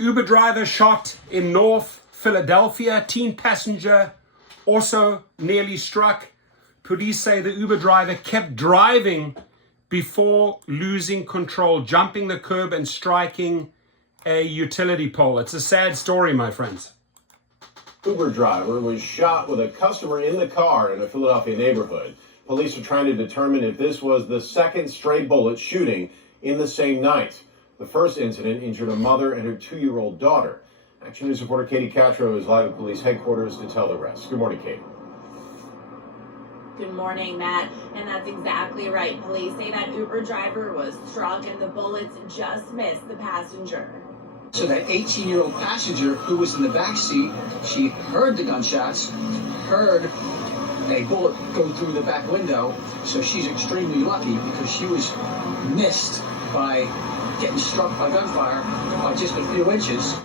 Uber driver shot in North Philadelphia. Teen passenger also nearly struck. Police say the Uber driver kept driving before losing control, jumping the curb and striking a utility pole. It's a sad story, my friends. Uber driver was shot with a customer in the car in a Philadelphia neighborhood. Police are trying to determine if this was the second stray bullet shooting in the same night. The first incident injured a mother and her 2-year-old daughter. Action News reporter Katie Castro is live at police headquarters to tell the rest. Good morning, Katie. Good morning, Matt. And that's exactly right. Police say that Uber driver was struck and the bullets just missed the passenger. So that 18-year-old passenger who was in the back seat, she heard the gunshots, heard a bullet go through the back window. So she's extremely lucky because she was missed by getting struck by gunfire by just a few inches.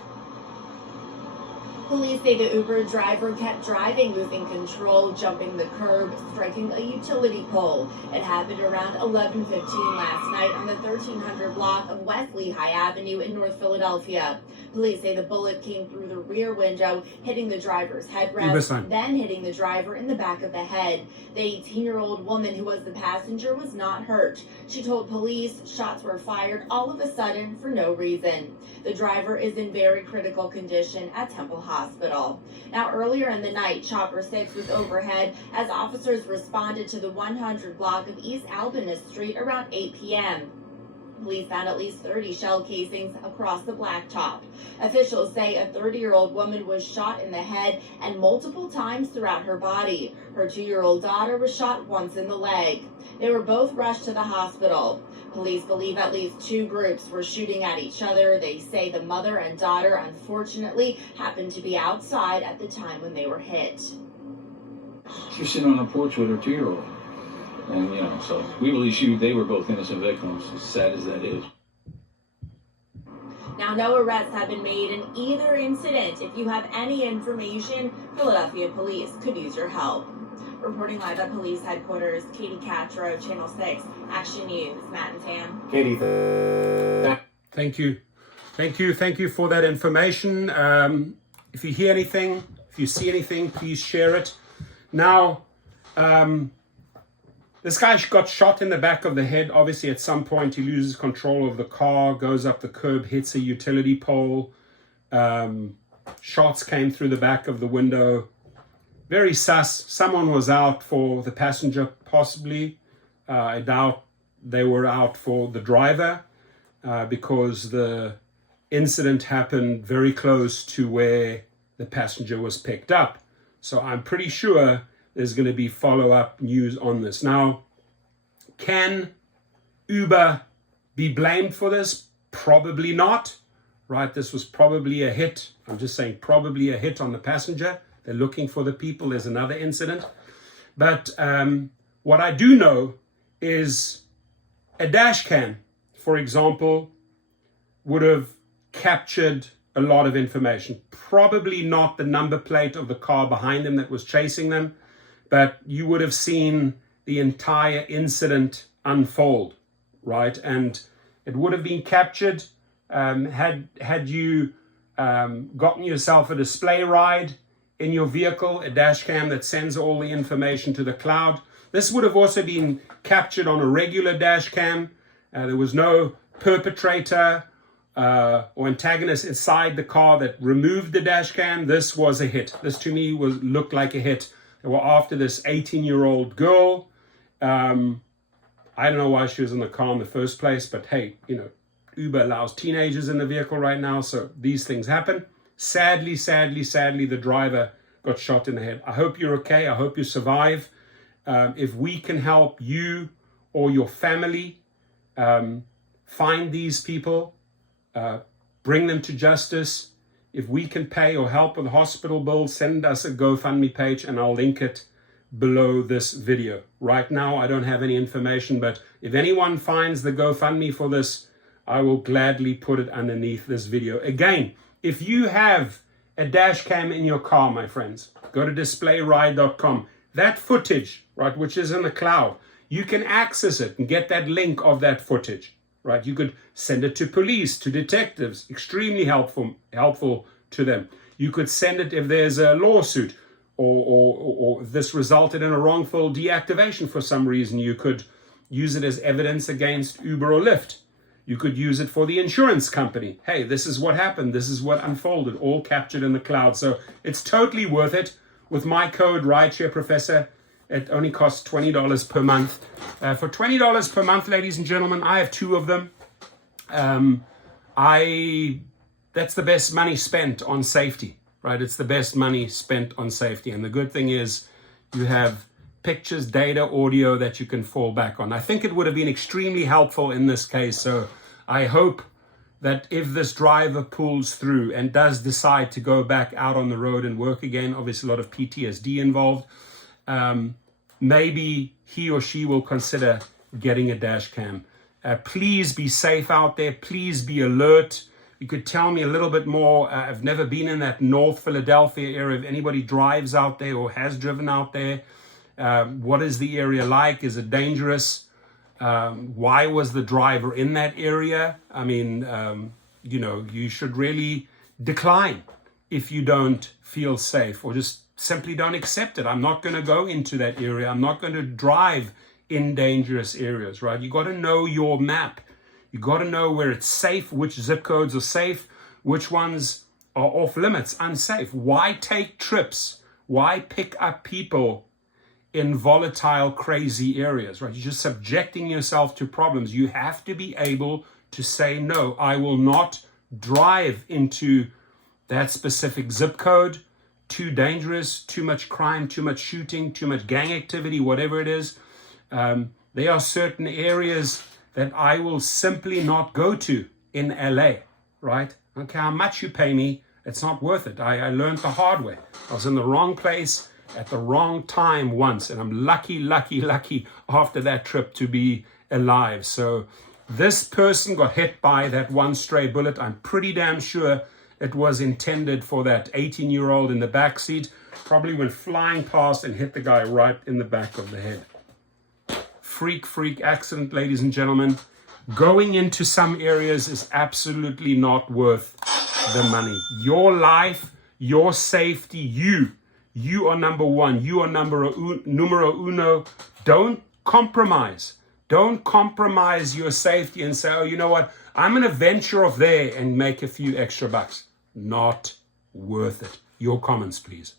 Police say the Uber driver kept driving, losing control, jumping the curb, striking a utility pole. It happened around 11:15 last night on the 1300 block of West Lehigh Avenue in North Philadelphia. Police say the bullet came through the rear window, hitting the driver's headrest, then hitting the driver in the back of the head. The 18-year-old woman who was the passenger was not hurt. She told police shots were fired all of a sudden for no reason. The driver is in very critical condition at Temple Hospital. Now, earlier in the night, Chopper 6 was overhead as officers responded to the 100 block of East Albinus Street around 8 p.m. Police found at least 30 shell casings across the blacktop. Officials say a 30-year-old woman was shot in the head and multiple times throughout her body. Her 2-year-old daughter was shot once in the leg. They were both rushed to the hospital. Police believe at least 2 groups were shooting at each other. They say the mother and daughter, unfortunately, happened to be outside at the time when they were hit. She was sitting on the porch with her 2-year-old. And, so we believe they were both innocent victims, as sad as that is. Now, no arrests have been made in either incident. If you have any information, Philadelphia police could use your help. Reporting live at police headquarters, Katie Castro, Channel 6, Action News, Matt and Tam. Katie, Thank you for that information. If you hear anything, if you see anything, please share it. Now, this guy got shot in the back of the head. Obviously, at some point, he loses control of the car, goes up the curb, hits a utility pole. Shots came through the back of the window. Very sus. Someone was out for the passenger, possibly. I doubt they were out for the driver because the incident happened very close to where the passenger was picked up. So I'm pretty sure there's going to be follow-up news on this. Now, can Uber be blamed for this? Probably not, right? This was probably a hit. I'm just saying probably a hit on the passenger. They're looking for the people. There's another incident. But what I do know is a dash cam, for example, would have captured a lot of information. Probably not the number plate of the car behind them that was chasing them, but you would have seen the entire incident unfold, right? And it would have been captured had you gotten yourself a display ride in your vehicle, a dash cam that sends all the information to the cloud. This would have also been captured on a regular dash cam. There was no perpetrator or antagonist inside the car that removed the dash cam. This was a hit. This to me looked like a hit. They were after this 18-year-old girl. I don't know why she was in the car in the first place, but hey, Uber allows teenagers in the vehicle right now, so these things happen. Sadly, the driver got shot in the head. I hope you're okay. I hope you survive. If we can help you or your family find these people, bring them to justice. If we can pay or help with hospital bills, send us a GoFundMe page and I'll link it below this video. Right now, I don't have any information, but if anyone finds the GoFundMe for this, I will gladly put it underneath this video. Again, if you have a dash cam in your car, my friends, go to displayride.com. That footage, right, which is in the cloud, you can access it and get that link of that footage, right? You could send it to police, to detectives, extremely helpful to them. You could send it if there's a lawsuit, or this resulted in a wrongful deactivation for some reason. You could use it as evidence against Uber or Lyft. You could use it for the insurance company. Hey, this is what happened. This is what unfolded, all captured in the cloud. So it's totally worth it. With my code, Rideshare Professor, it only costs $20 per month. For $20 per month, ladies and gentlemen, I have 2 of them. That's the best money spent on safety, right? It's the best money spent on safety. And the good thing is you have pictures, data, audio that you can fall back on. I think it would have been extremely helpful in this case. So I hope that if this driver pulls through and does decide to go back out on the road and work again, obviously a lot of PTSD involved, maybe he or she will consider getting a dash cam. Please be safe out there. Please be alert. You could tell me a little bit more. I've never been in that North Philadelphia area. If anybody drives out there or has driven out there, what is the area like? Is it dangerous? Why was the driver in that area? I mean, you should really decline if you don't feel safe, or just simply don't accept it. I'm not going to go into that area. I'm not going to drive in dangerous areas, right? You got to know your map. You got to know where it's safe, which zip codes are safe, which ones are off limits, unsafe. Why take trips? Why pick up people in volatile, crazy areas, right? You're just subjecting yourself to problems. You have to be able to say, no, I will not drive into that specific zip code. Too dangerous, too much crime, too much shooting, too much gang activity, whatever it is. There are certain areas that I will simply not go to in LA, right? I don't care how much you pay me, it's not worth it. I learned the hard way. I was in the wrong place at the wrong time once, and I'm lucky after that trip to be alive. So this person got hit by that one stray bullet. I'm pretty damn sure it was intended for that 18-year-old in the back seat. Probably went flying past and hit the guy right in the back of the head. Freak accident, ladies and gentlemen. Going into some areas is absolutely not worth the money. Your life, your safety, you are number one. You are numero uno. Don't compromise. Don't compromise your safety and say, oh, you know what? I'm going to venture off there and make a few extra bucks. Not worth it. Your comments, please.